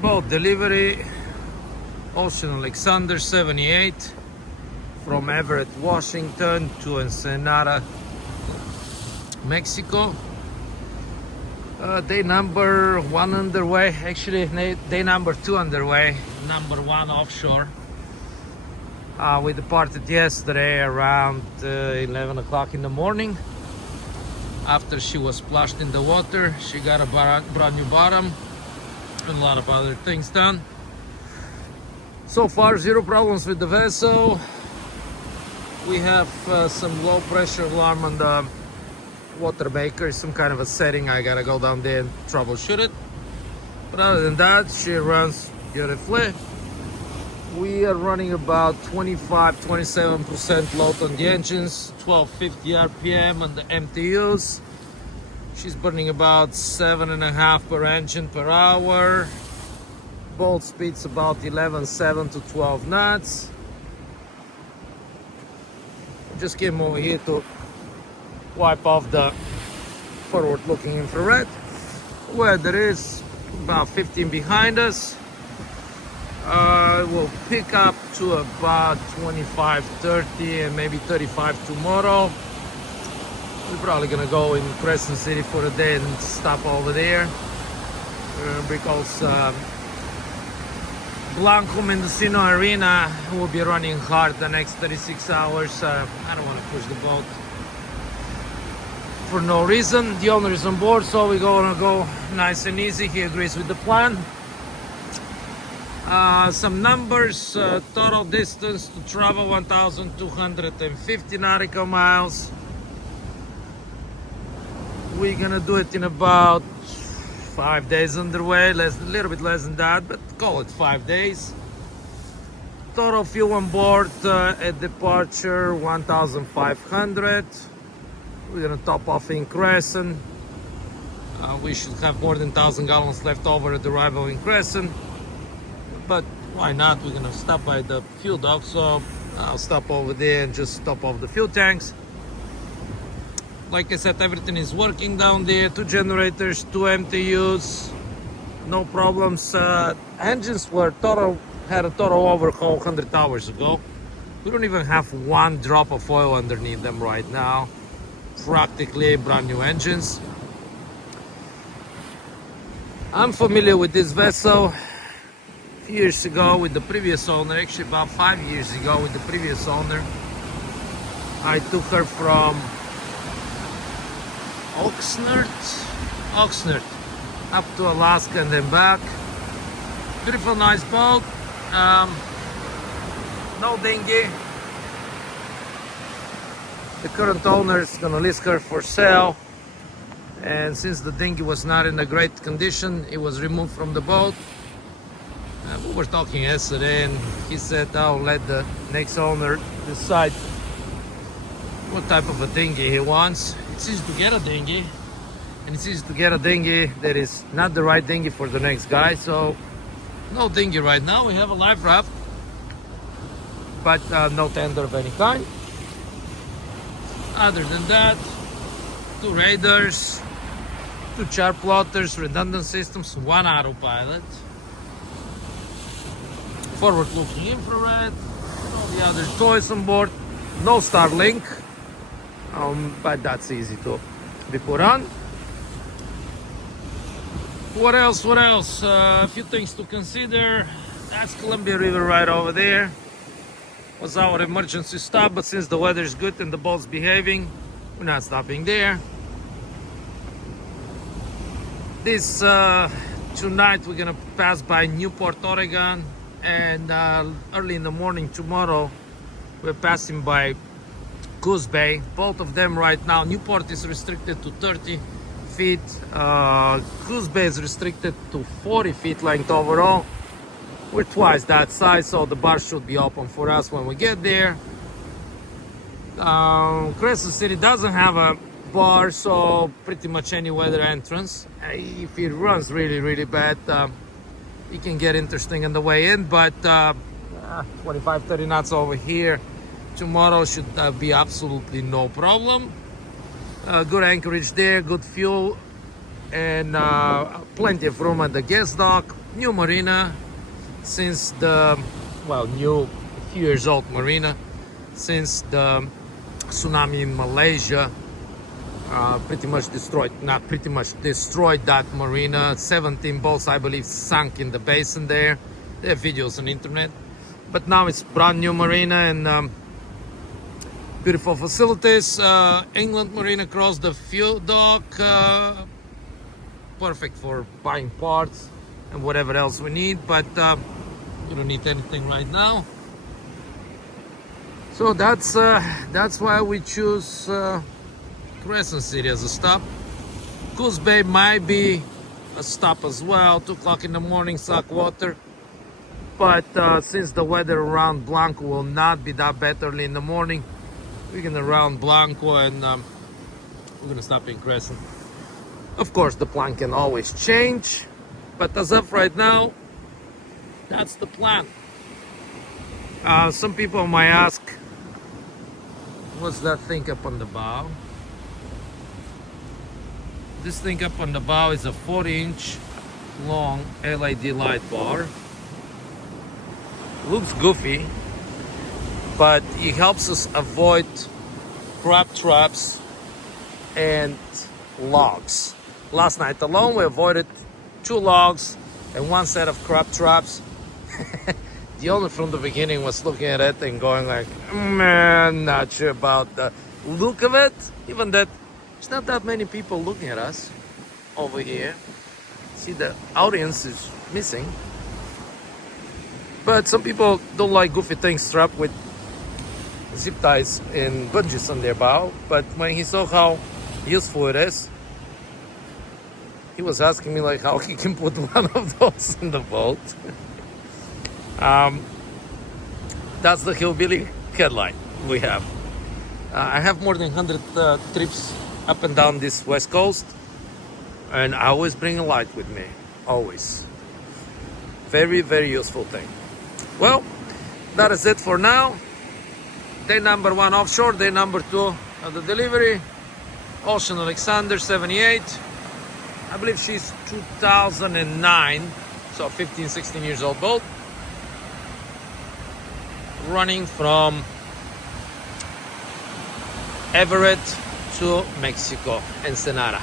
Boat delivery, Ocean Alexander 78 from Everett, Washington to Ensenada, Mexico. Day number 1 underway. Actually, day number 2 underway. Number 1 offshore. We departed yesterday around 11 o'clock in the morning. After she was splashed in the water, she got a brand new bottom and a lot of other things done. So far, zero problems with the vessel. We have some low pressure alarm on the water maker, some kind of a setting. I gotta go down there and troubleshoot it. But other than that, she runs beautifully. We are running about 25-27% load on the engines, 1250 RPM on the MTUs. She's burning about 7.5 per engine per hour. Bolt speed's about 11.7 to 12 knots. Just came over here to wipe off the forward-looking infrared. Weather is about 15 behind us. We'll pick up to about 25, 30, and maybe 35 tomorrow. We're probably gonna go in Crescent City for a day and stop over there because Blanco Mendocino Arena will be running hard the next 36 hours. I don't want to push the boat for no reason. The owner is on board, so we're gonna go nice and easy. He agrees with the plan. Some numbers: total distance to travel 1,250 nautical miles. We're gonna do it in about 5 days underway, a little bit less than that, but call it 5 days. Total fuel on board at departure 1,500. We're gonna top off in Crescent. We should have more than 1,000 gallons left over at arrival in Crescent. But why not? We're gonna stop by the fuel dock, so I'll stop over there and just top off the fuel tanks. Like I said, everything is working down there. 2 generators, 2 MTUs, no problems. Engines had a total overhaul 100 hours ago. We don't even have 1 drop of oil underneath them right now. Practically brand new engines. I'm familiar with this vessel. A few years ago with the previous owner, actually about 5 years ago with the previous owner, I took her from Oxnard up to Alaska and then back. Beautiful, nice boat. No dinghy. The current owner is gonna list her for sale, and since the dinghy was not in a great condition, it was removed from the boat. We were talking yesterday, and he said I'll let the next owner decide what type of a dinghy he wants. It's easy to get a dinghy, and it's easy to get a dinghy that is not the right dinghy for the next guy. So no dinghy right now. We have a life raft, but no tender of any kind. Other than that, 2 radars, 2 chart plotters, redundant systems, 1 autopilot, forward-looking infrared, all the other toys on board. No Starlink, but that's easy to be put on. What else? A few things to consider. That's Columbia River right over there. Was our emergency stop, but since the weather is good and the boat's behaving, we're not stopping there. Tonight we're gonna pass by Newport, Oregon, and early in the morning tomorrow we're passing by Goose Bay. Both of them right now. Newport is restricted to 30 feet. Goose Bay is restricted to 40 feet length overall. We're twice that size, so the bar should be open for us when we get there. Crescent City doesn't have a bar, so pretty much any weather entrance. If it runs really bad, it can get interesting on the way in, but 25-30 knots over here tomorrow should be absolutely no problem. Good anchorage there, good fuel and plenty of room at the guest dock. New marina since the, well, new, few years old marina since the tsunami in Malaysia. Pretty much destroyed, not pretty much destroyed that marina. 17 boats, I believe, sunk in the basin there. There are videos on the internet. But now it's brand new marina and beautiful facilities. England Marine across the fuel dock. Perfect for buying parts and whatever else we need. But you don't need anything right now. So that's why we choose Crescent City as a stop. Goose Bay might be a stop as well. 2 o'clock in the morning, suck water. But since the weather around Blanco will not be that bad early in the morning, we're gonna round Blanco and we're gonna stop in Crescent. Of course, the plan can always change, but as of right now, that's the plan. Some people might ask, what's that thing up on the bow? This thing up on the bow is a 40-inch long LED light bar. Looks goofy, but it helps us avoid crab traps and logs. Last night alone, we avoided 2 logs and 1 set of crab traps. The owner from the beginning was looking at it and going like, man, not sure about the look of it. Even that, there's not that many people looking at us over here. See, the audience is missing. But some people don't like goofy things strapped with zip ties and bungees on their bow. But when he saw how useful it is, he was asking me like how he can put one of those in the boat. That's the hillbilly headline we have. I have more than 100 trips up and down this west coast, and I always bring a light with me. Always. Very, very useful thing. Well, that is it for now. Day number 1 offshore, day number 2 of the delivery. Ocean Alexander 78. I believe she's 2009, so 15, 16 years old boat. Running from Everett to Mexico, Ensenada.